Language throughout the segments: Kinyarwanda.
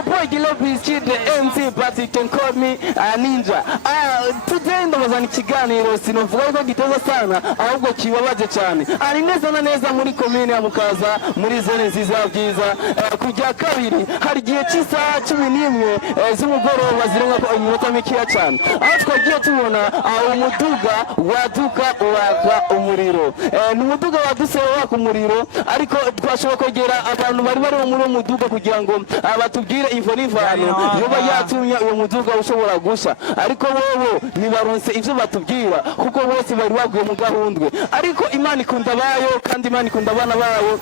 your boy Gilobis Kid, the MC, but you can call me Ninja. Today ndabazana ikiganiro sinovuga ko giteza sana ahubwo kibabaje cyane. Ari neza na neza muri commune ya Mukaza muri zone nziza byiza kujya kabiri hari gihe cy'isaha 11 z'umugoroba zirenga ko iminota mikeya cyane. Aho twagiye tubona umuduga waduka waka umuriro. Ni umuduga wadusewe waka umuriro ariko twashobora kwegera abantu bari muri umuduga kugira ngo batubwire info n'ivano yoba yatumye uwo muduga ushobora gusha ariko wowe nibaronse ivyo batubwira kuko bose bari baguye mu gahundwe ariko Imana ikunda bayo kandi Imana ikunda abana bayo.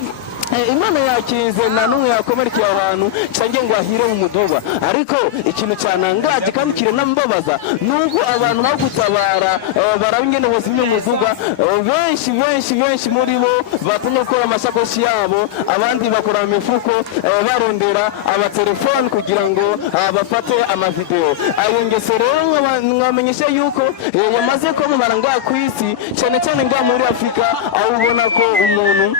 Imana yakinze na numwe yakomerekeye abantu cange ngo ahire mu muduga ariko ikintu cyanangaje kandi kire nambabaza nuko abantu bagutabara barabingene bose mu muduga benshi muri bo batumye gukora amashakoshi yabo abandi bakora imifuko barondera abatelefone kugira ngo bafate amavideo ayo ngeso rero mwamenyeshe yuko yamaze ko mubaranga ku isi cyane nga muri Afrika aho ubona ko umuntu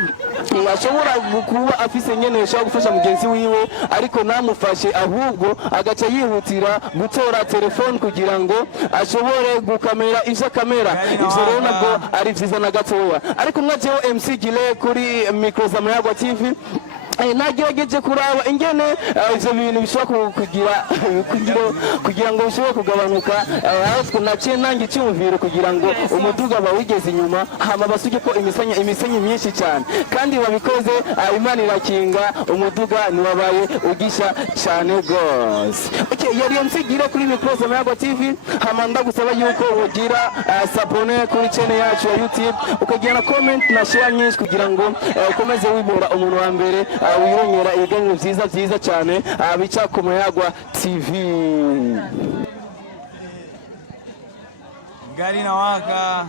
ashobora kuba afise nyene yashaka gufasha mugenzi wiwe ariko namufashe ahubwo agaca yihutira gutora telefone kugira ngo ashobore gukamera ivyo kamera ivyo rero nabwo ari vyiza na gatoya ariko mwajeho MC Gile kuri micro za Mayagwa TV nagerageje kuraba ingene ivyo bintu bishobora kugira ngo bishobore kugabanuka aho naciye nange cyumviro kugira ngo umuduga bawigeze inyuma hama basuge ko imisenyi myinshi cyane kandi babikoze Imana irakinga umuduga niwabaye ugisha cyane gose. Okay, yari MC kuri micro za Mayagwa TV hama ndagusaba yuko ugira s'abonner kuri channel yacu ya YouTube ukagira na comment na share nyinshi kugira ngo ukomeze wibora umuntu wa mbere wirongera ibiganiro vyiza cyane bica ku Mayagwa TV. Gari na waka